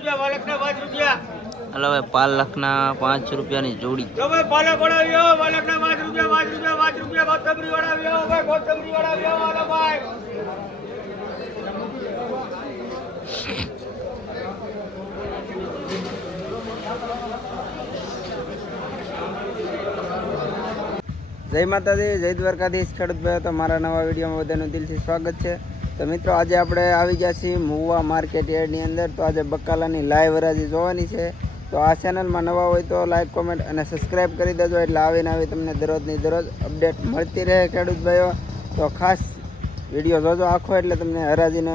रुपया पालकना 5 रुपया हेलो भाई पालकना 5 रुपयाની જોડી જો ભાઈ પાલક વડાવ્યો પાલકના 5 रुपया 5 रुपया 5 रुपया કોથમરી વડાવ્યો ભાઈ કોથમરી વડાવ્યો હાલો ભાઈ જય માતાજી જય દ્વારકાધીશ ખેડૂત ભાઈઓ તો મારા નવા વિડીયોમાં બધાનું દિલથી સ્વાગત છે। તો મિત્રો આજે આપણે આવી ગયા છીએ મુવા માર્કેટ યાર્ડની અંદર। તો આજે બકાલાની લાઈવ હરાજી જોવાની છે। તો આ ચેનલમાં નવા હોય તો લાઈક કોમેન્ટ અને સબસ્ક્રાઈબ કરી દેજો એટલે આવીને આવી તમને દરરોજની દરરોજ અપડેટ મળતી રહે ખેડૂત ભાઈઓ। તો ખાસ વિડીયો જોજો આખો એટલે તમને હરાજીને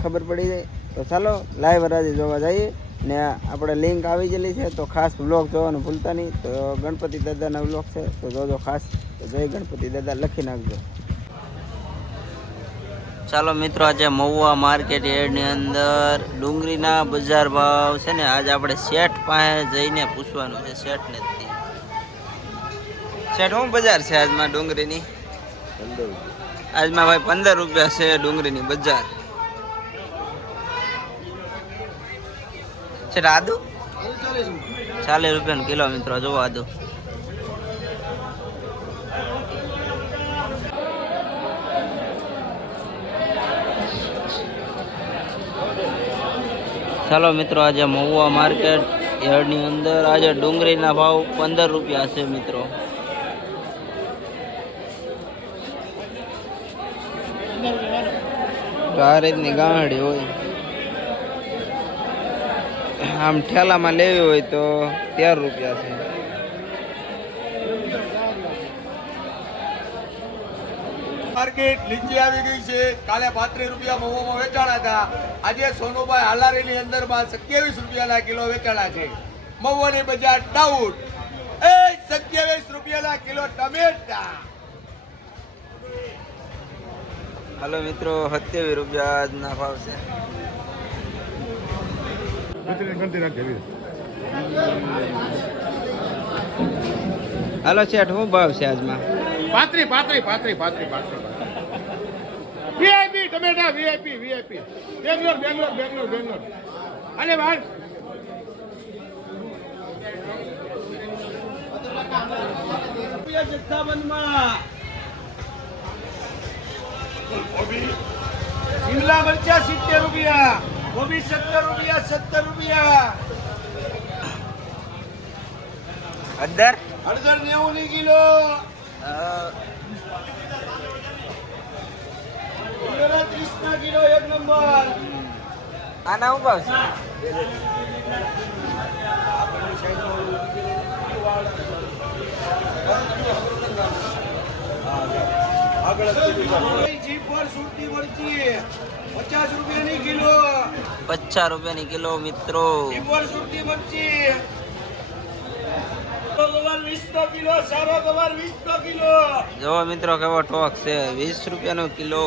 ખબર પડી જાય। તો ચાલો લાઈવ હરાજી જોવા જઈએ ને આપણે લિંક આવી ગયેલી છે તો ખાસ વ્લોગ જોવાનું ભૂલતા નહીં। તો ગણપતિ દાદાના વ્લોગ છે તો જોજો ખાસ। તો જય ગણપતિ દાદા લખી નાખજો। ચાલો મિત્રો આજે મહુવા માર્કેટ યાર્ડની અંદર ડુંગળીના બજાર ભાવ છે ને આજે આપણે શેઠ પાસે જઈને પૂછવાનું છે। શેઠને શેઠ શું બજાર છે આજમાં ડુંગળીની? આજમાં ભાઈ 15 રૂપિયા છે ડુંગળીની બજાર। શેઠ આદુ 40 રૂપિયાનો કિલો મિત્રો જોવો આદુ। ચાલો મિત્રો આજે મહુવા માર્કેટ યાર્ડની અંદર આજે ડુંગળીના ભાવ 15 રૂપિયા છે મિત્રો। આ રીતની ગાંહડી હોય, આમ ઠેલામાં લેવી હોય તો 13 રૂપિયા છે। માર્કેટ લીચી આવી ગઈ છે। કાલે 32 રૂપિયા મહુવામાં વેચાણા હતા। આજે સોનુભાઈ હાલારીની અંદરમાં 27 રૂપિયાના કિલો વેચાણા છે। મહુવાની બજાર ડાઉન 27 રૂપિયાના કિલો ટમેટા। હાલો મિત્રો 27 રૂપિયા આજના ભાવ છે। હાલો શેઠ શું ભાવ છે આજમાં? 35 વીઆઈપી ટમેટા વીઆઈપી બેંગ્લોર અરે ભાઈ જથ્થાબંધમાં શિમલા મરચા 70 રૂપિયા, ગોબી 70 રૂપિયા 70 રૂપિયા, હળદર 90 કિલો, 30 કિલો એક નંબર। આના શું ભાવ છે? જીપર સુરતી મરચી 50 રૂપિયાની કિલો, 50 રૂપિયાની કિલો મિત્રો। જીપર સુરતી મરચી 20 કિલો, સારો ગવાર 20 કિલો। જો મિત્રો કેવો ટોક છે, 20 રૂપિયાનો કિલો।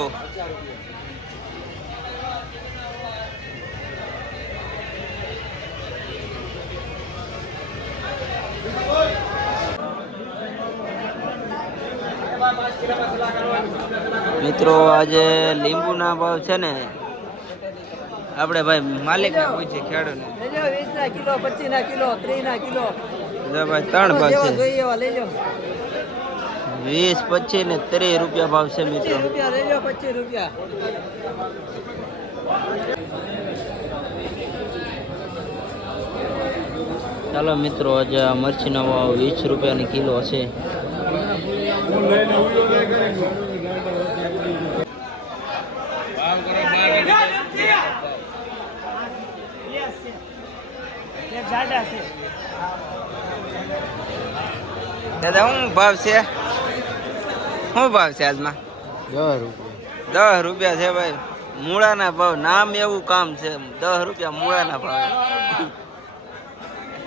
મિત્રો આજે લીંબુના ભાવ છે ને આપણે ભાઈ માલિકને પૂછીએ ખેડૂતને। 20 કિલો 25 કિલો 30 કિલો જો ભાઈ 3 ભાવ છે, 20, 25 ને 30 રૂપિયા ભાવ છે મિત્રો। 25 રૂપિયા લઈ લો, 25 રૂપિયા। ચાલો મિત્રો આજે મરચીનો ભાવ 20 રૂપિયાની કિલો છે। દાદા શું ભાવ છે? શું ભાવ છે આજમાં? 10 રૂપિયા છે ભાઈ। મૂળાના ભાવ, નામ એવું કામ છે, 10 રૂપિયા મૂળાના ભાવ।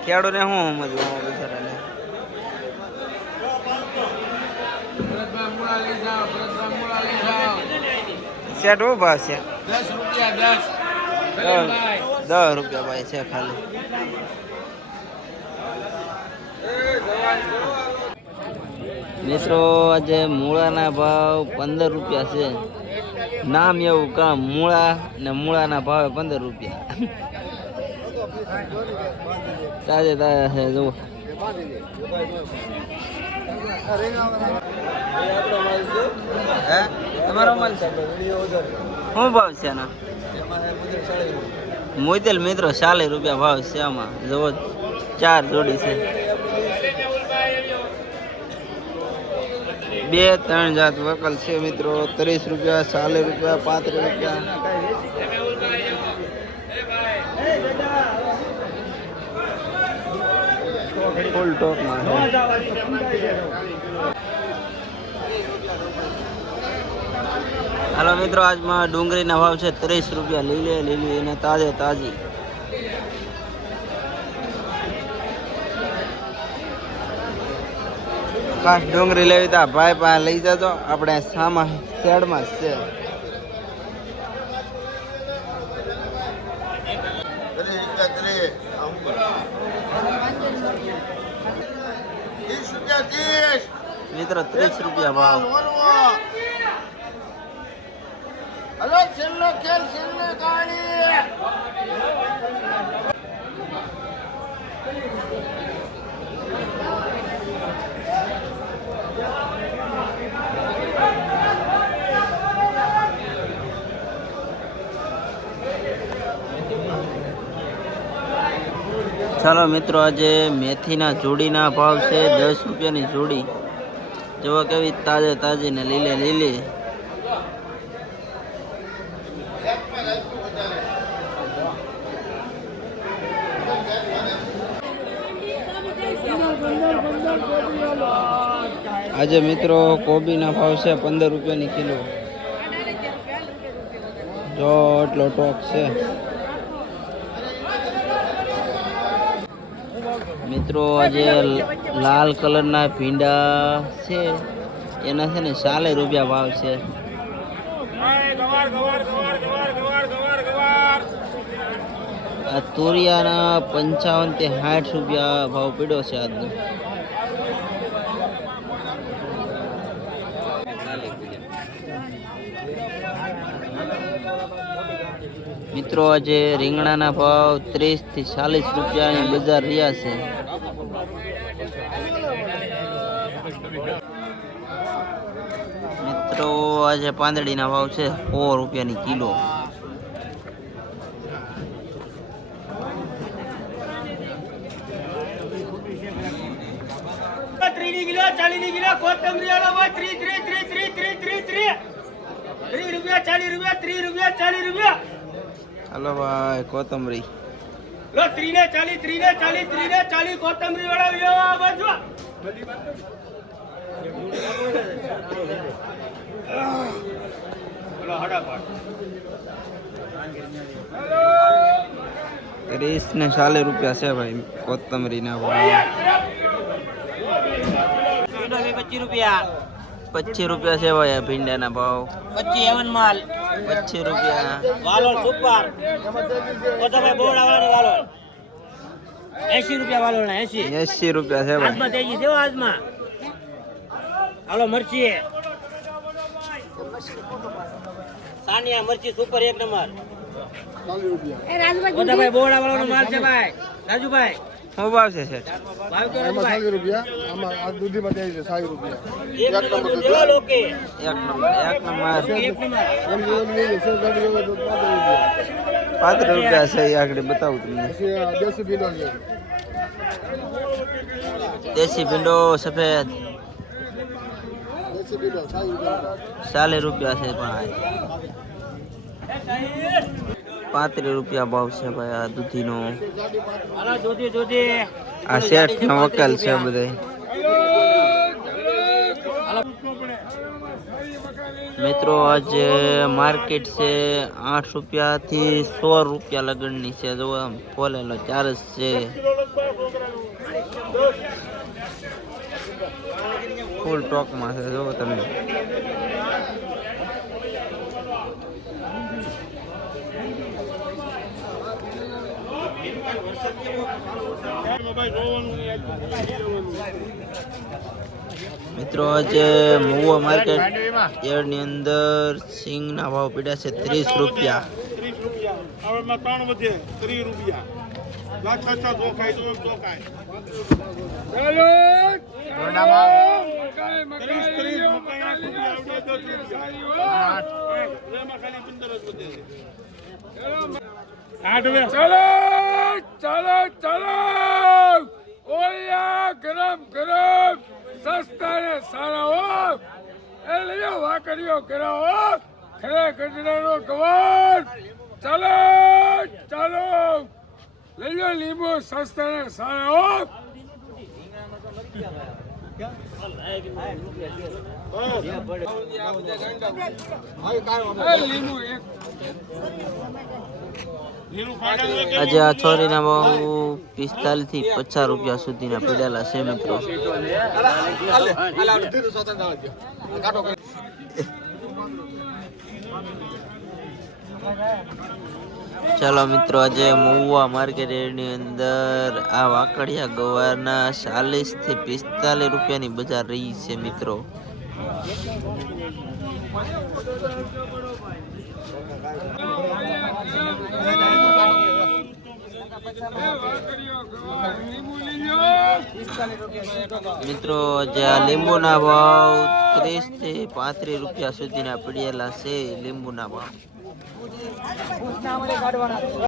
ખેડૂને શું સમજવું બિચારાને? શેઠ શું ભાવ છે? 10 રૂપિયા 10 રૂપિયા ભાઈ છે ખાલી। મિત્રો આજે મૂળાના ભાવ 15 રૂપિયા છે। નામ એવું કામ, મૂળા ને મૂળાના ભાવે 15 રૂપિયા। તાજે તાજા છે જુઓ. હે તમારો માલ છે શું ભાવ છે એનો? મોઈતેલ મિત્રો 40 રૂપિયા ભાવ છે આમાં. જુઓ 4 જોડી છે. 2-3 જાત વકલ છે મિત્રો. 30 રૂપિયા, 40 રૂપિયા, 35 રૂપિયા. ફૂલ ટોકમાં છે. હાલો મિત્રો, આજમાં ડુંગળીના ભાવ છે 30 રૂપિયા. લીલી અને તાજે તાજી. ખાસ ડુંગળી લેવી તો ભાઈ પાસે લઈ જજો. આપણે સામા શેડમાં જ છે. મિત્રો 30 રૂપિયા ભાવ. ચાલો મિત્રો, આજે મેથીના જોડીના ભાવ છે 10 રૂપિયાની જોડી. જુઓ કેવી તાજે તાજી ને લીલી. આજે મિત્રો કોબીના ભાવ છે 15 રૂપિયાની કિલો. જો એટલો ટોક છે મિત્રો. આજે લાલ કલરના ભીંડા છે, એના છે ને 40 રૂપિયા ભાવ છે. આ તુરિયાના 55 થી 60 રૂપિયા ભાવ પડ્યો છે આજનો. મિત્રો આજે રીંગણાના ભાવ 30 થી 40 રૂપિયાની બજાર રહ્યા છે. મિત્રો આજે પાંદડીના ભાવ છે 4 રૂપિયાની કિલો. હાલો ભાઈ, કોથમરી લો 30 કોથમરી વાળા આ બાજુ. બોલો હડાફટ. 30 ને 40 રૂપિયા છે ભાઈ કોથમરીના ભાવ. 25 રૂપિયા. 25 રૂપિયા છે ભાઈ આ ભીંડાના ભાવ. 25 એવન માલ. 25 રૂપિયા. વાલોલ સુપર. કોથમરી બોડા વાળાની વાલોલ 80 રૂપિયા વાલોલ ના 80 રૂપિયા છે ભાઈ. આજમાં તેજી છે આજમાં. હાલો મરચી. સાનિયા મરચી સુપર 1 નંબર. 40 રૂપિયા. કોથમરી બોડા વાળાનો માલ છે ભાઈ. રાજુભાઈ શું ભાવ છે શેઠ? ભાવ તો આમાં રાજુભાઈ 40 રૂપિયા, આમાં આ દૂધીમાં જાય છે 60 રૂપિયા. 1 નંબર દૂધ લેવો લોકે. એક નંબર. 1 નંબર. એમ જેવું નહીં છે, 60 રૂપિયા તો 35 35 રૂપિયા. રૂપિયા છે એ આગળ બતાવું તમને. પછી આ દેશી ભીંડો છે. દેશી ભીંડો સફેદ દેશી ભીંડો 60 રૂપિયા. 40 રૂપિયા છે ભાઈ. 35 રૂપિયા ભાવ છે ભાઈ આ દૂધીનો. હાલો દૂધી. આ શેઠ નો વકલ છે બધા. મિત્રો આજે માર્કેટ છે 8 રૂપિયા થી 100 રૂપિયા લગણની છે. જો આમ ફોલેલો ચારસ છે. ફૂલ ટોકમાં છે જો તમે. મિત્રો આજે મહુવા માર્કેટ યાર્ડની અંદર સિંગના ભાવ પડ્યા છે 30 રૂપિયા. 30 રૂપિયા. હવે 3 વધે 30 રૂપિયા. ચાલો ચાલો ઓયા ગરમ ગરમ સસ્તા ને સારા હો એ લઈ વાકરીઓ કરાવો ખરે ગજરાનો ગવાર ચાલો ચાલો લઈ લો લીંબુ સસ્તા ને સારા હો લીંબુ એક આજે આ છોરીના ભાવ 45 થી 50 રૂપિયા સુધીના પડેલા છે મિત્રો. ચાલો મિત્રો, આજે મહુવા માર્કેટ ની અંદર આ વાકડિયા ગવારના 40 થી 45 રૂપિયાની બજાર રહી છે મિત્રો. મિત્રો જે આ લીંબુના ભાવ 30 થી 35 રૂપિયા સુધીના પડેલા છે લીંબુના ભાવ.